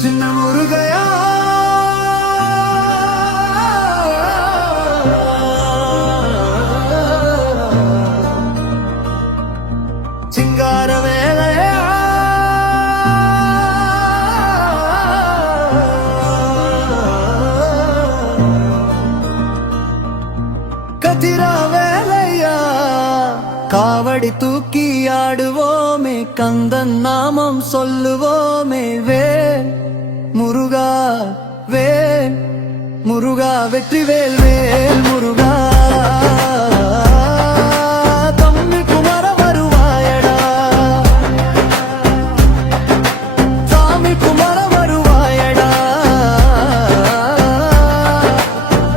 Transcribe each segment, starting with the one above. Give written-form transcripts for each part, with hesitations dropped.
சின்ன முருகையா சிங்கார வேலையா கதிரா வேலையா காவடி தூக்கி ஆடுவோமே கந்தன் நாமம் சொல்லுவோமே வேல் முருகா வேல் முருகா வெற்றிவேல் வேல் முருகா தம்பி குமர வருவாயடா சாமி குமர வருவாயடா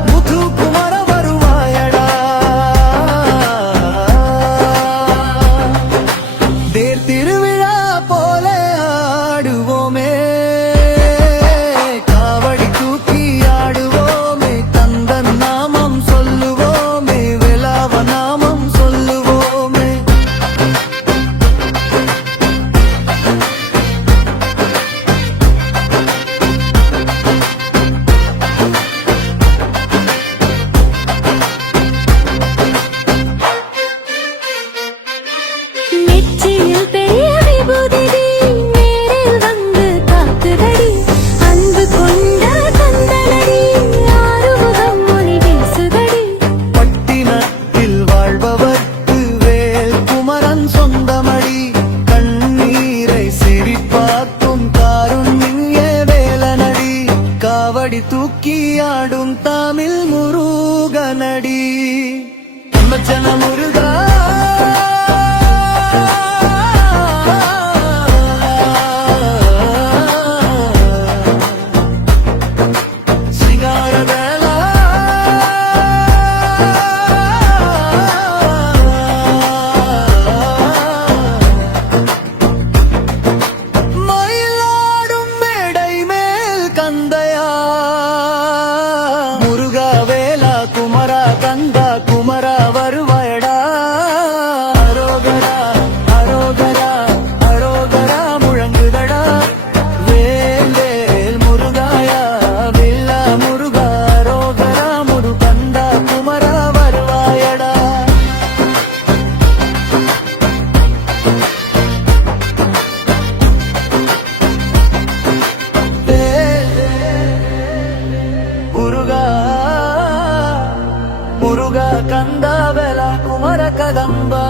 முத்து குமர வருவாயடா தேர் திருவிழா போல ஆடுவோமே காவடி தூக்கி ஆடுவோமே கந்தன் நாமம் சொல்லுவோமே வேலாவ நாமம் சொல்லுவோமே நெற்றியில் பெரிய விபூதிடி நேரில் வந்து காக்குதடி அன்பு கொண்ட கந்தனடி ஆறுமுகம் ஒளி வீசுதடி பட்டினத்தில் வாழ்பவர்க்கு வேல் குமரன் சொந்தமடி கண்ணீரை சிரிப்பாக்கும் காருண்ய வேலனடி காவடி தூக்கி ஆடும் தமிழ் முருகனடி மச்சன முருகா சிங்கார வேலா மயிலாடும் மேடை மேல் கந்தையா முருகா வேலா குமரா கந்தா குமரா வருவாயடா அரோகரா அரோகரா அரோகரா முழங்குதடா வேல் வேல் முருகாயா வில்லா முருகா அரோகரா முருகந்தா குமரா வருவாயடா முருகா முருகா கந்தா வேலா குமர கதம்பா